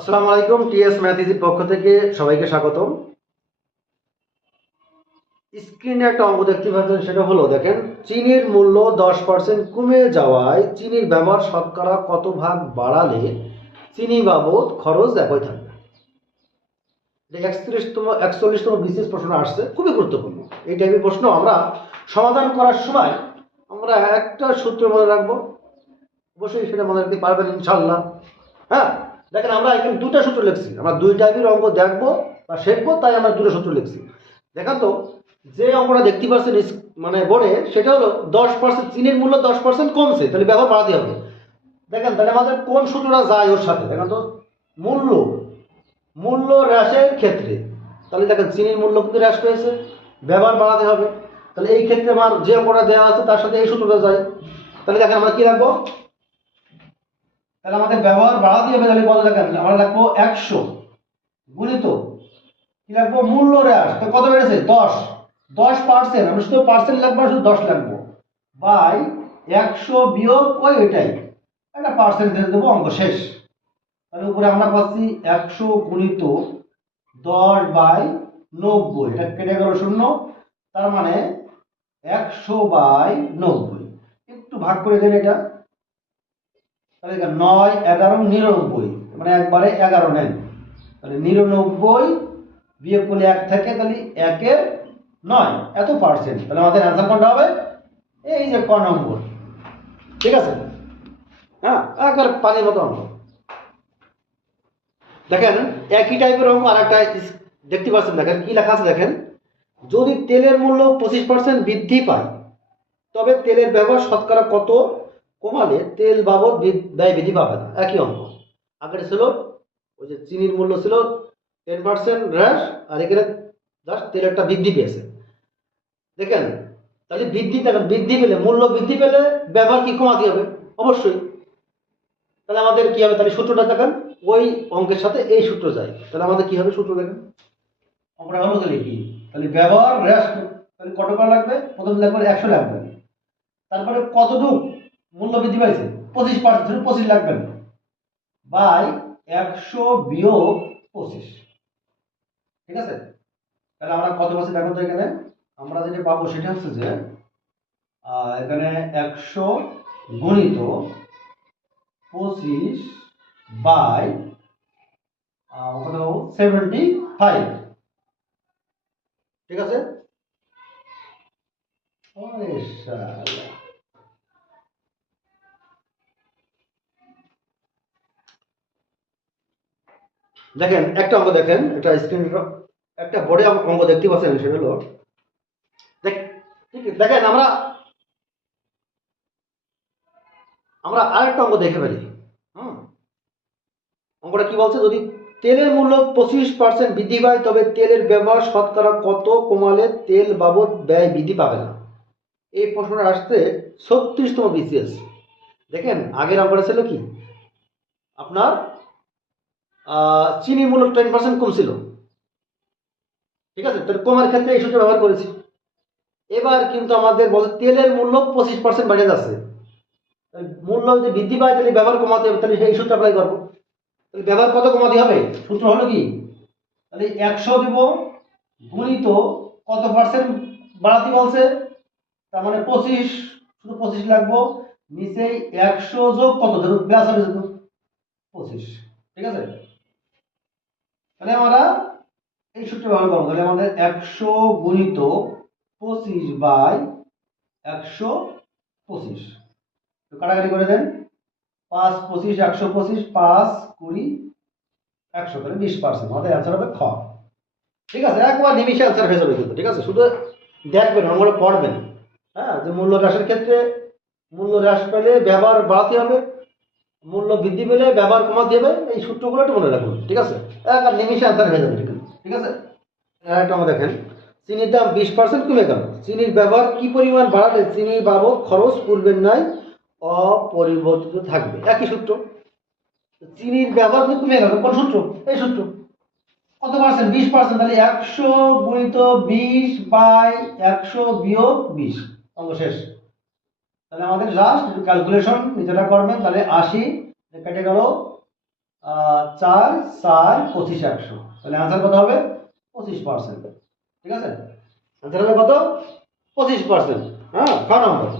আসসালামু আলাইকুম। T S math ইজির পক্ষ থেকে সবাইকে স্বাগতম। স্ক্রিনে একটা অঙ্ক দেখতে পাচ্ছেন, সেটা হলো দেখেন, চিনির মূল্য 10% কমে যাওয়ায় চিনির ব্যবহার শতকরা কত ভাগ বাড়ালে চিনি বাবদ খরচ একই থাকবে। এটা 41তম বিসিএস প্রশ্ন আসছে, খুবই গুরুত্বপূর্ণ। এই টাইপের প্রশ্ন আমরা সমাধান করার সময় আমরা একটা সূত্র মনে রাখবো, অবশ্যই সেটা মনে রাখতে পারবেন ইনশাল্লাহ। হ্যাঁ, দেখেন আমরা এখানে দুটা সূত্র লিখছি, আমরা দুই টাইপের অঙ্ক দেখবো বা শিখবো, তাই আমরা দুটো সূত্র লিখছি। দেখেন তো, যে অঙ্কটা দেখতে পাচ্ছেন মানে বোর্ডে, সেটা হলো 10% চিনির মূল্য 10% কমছে, তাহলে ব্যবহার বাড়াতে হবে। দেখেন তাহলে আমাদের কোন সূত্রটা যায় ওর সাথে, দেখেন তো, মূল্য মূল্য হ্রাসের ক্ষেত্রে, তাহলে দেখেন চিনির মূল্য কিন্তু হ্রাস পেয়েছে, ব্যবহার বাড়াতে হবে। তাহলে এই ক্ষেত্রে আমার যে অঙ্কটা দেওয়া আছে তার সাথে এই সূত্রটা যায়। তাহলে দেখেন আমরা কি রাখবো, তাহলে আমাদের ব্যবহার বাড়াতে হবে। তাহলে কত দেখেন আমরা রাখবো 100 গুণিত কি রাখবো, মূল্য হ্রাস। তো কত বেড়েছে? 10%। আমরা শুধু পার্সেন্ট লাগবো, শুধু 10 লাগবো, বাই 100 বিয়োগ ওইটাই একটা পার্সেন্টেজ দেবো, অঙ্ক শেষ। তাহলে উপরে আমরা পাচ্ছি 100 গুণিত 10/90, এটা কেটে গেল শূন্য, তার মানে 100/90। একটু ভাগ করে দেন এটা, তাহলে 9, 11, 99, মানে একবারে 11 নেন। তাহলে 99 বিয়োগ করলে 1 থাকে, তাহলে 1/9 এত পার্সেন্ট। তাহলে আমাদের অ্যান্সার কোনটা হবে? এই যে ক নম্বর। ঠিক আছে? হ্যাঁ, একবার পানির মতো অঙ্ক। দেখেন একই টাইপের অঙ্ক আর একটা দেখতে পাচ্ছেন, দেখেন কি লেখা আছে, দেখেন, যদি তেলের মূল্য 25% বৃদ্ধি পায় তবে তেলের ব্যবহার শতকরা কত কমালে তেল বাবদ ব্যয় বৃদ্ধি পাবে না। একই অঙ্ক। আগের ছিল ওই যে চিনির মূল্য ছিল 10% হ্রাস, আর এখানে জাস্ট তেলেরটা বৃদ্ধি পেয়েছে। দেখেন তাহলে বৃদ্ধি পেলে, মূল্য বৃদ্ধি পেলে ব্যবহার কি কমাতে হবে? অবশ্যই। তাহলে আমাদের কি হবে? তাহলে সূত্রটা দেখেন, ওই অঙ্কের সাথে এই সূত্র যায়। তাহলে আমাদের কি হবে সূত্র দেখেন, আমরা হলো তাহলে কি, তাহলে ব্যবহার হ্রাস, তাহলে কত করা লাগবে? প্রথমে লাগবে 100 লাগবে, তারপরে কতটুক মূল্য বৃদ্ধি পাইছে? 25%, 25 লাগবে, বাই 100 বিয়োগ 25। ঠিক আছে? তাহলে আমরা কত পাচ্ছি দেখো তো, এখানে আমরা যেটা পাবো সেটা হচ্ছে যে এখানে 100 গুণিত 25 বাই কত পাবো? 75। ঠিক আছে? আরে শালা, দেখেন একটা অঙ্ক, দেখেন একটা স্ক্রিন, একটা বোর্ডে অঙ্ক দেখতে পাচ্ছেন, সেটা হলো ঠিক আছে, দেখেন আমরা আমরা আরেকটা অঙ্ক দেখে ফেলি। হুম, অঙ্কটা কি বলছে, যদি তেলের মূল্য 25% বৃদ্ধি পায় তবে তেলের ব্যবহার শতকরা কত কমালে তেল বাবদ ব্যয় বৃদ্ধি পাবে না। এই প্রশ্নটা আসছে 36তম বিসিএস। দেখেন আগের অঙ্কটা ছিল কি, আপনার চিনির মূল্য 10% কমছিল। ঠিক আছে, তাহলে কমার ক্ষেত্রে এই সূত্র ব্যবহার করেছি। এবার কিন্তু আমাদের বলছে তেলের মূল্য 25% বেড়ে যাচ্ছে, মূল্য যদি বৃদ্ধি পায় তাহলে ব্যবহার কমাতে হবে, তাহলে সেই সূত্র অ্যাপ্লাই করবো। তাহলে ব্যবহার কত কমাতে হবে? সূত্র হলো কি, তাহলে 100 দিব গুণিত কত পার্সেন্ট বাড়াতে বলছে, তার মানে 25, শুধু 25 লাগবো, নিচেই 100 যোগ কত, ধরুন প্লাস হবে যেহেতু 25। ঠিক আছে? তাহলে আমরা এই সূত্র ব্যবহার করবো। তাহলে আমাদের 100 গুণিত 25 বাই 125, তো কাটাকাটি করে দেন, 5, 25, 125, 5, 20, 100, তাহলে 20%। আমাদের অ্যান্সার হবে খ। ঠিক আছে, একবার নিমিশে অ্যান্সার হয়ে যাবে কিন্তু। ঠিক আছে, শুধু দেখবেন, আমরা পড়বেন। হ্যাঁ, যে মূল্য হ্রাসের ক্ষেত্রে মূল্য হ্রাস পেলে ব্যবহার বাড়াতে হবে, মূল্য বৃদ্ধি পেলে ব্যবহার কমাতে হবে, এই সূত্রগুলো একটু মনে রাখুন। ঠিক আছে, একবার নিমিশে অ্যান্সার হয়ে যাবে। ঠিক আছে, একটা আমরা দেখেন, চিনির দাম 20% কমে গেল, চিনির ব্যবহার কি পরিমাণ বাড়ালে চিনি বাবদ খরচ পূর্বের ন্যায় অপরিবর্তিত থাকবে? একই সূত্র, চিনির ব্যবহার কমে গেল, কোন সূত্র? এই সূত্র। কত পার্সেন্ট? 20%, তাহলে 100 গুণিত 20 বাই 100 বিয়োগ 20, অঙ্ক শেষ। তাহলে আমাদের জাস্ট ক্যালকুলেশন নিজেরা করবেন, তাহলে 80 কেটে গেল 4 4 25 100, তাহলে আনসার কত হবে? 25%। ঠিক আছে, আনসার হবে কত? 25%। হ্যাঁ, খ নম্বর।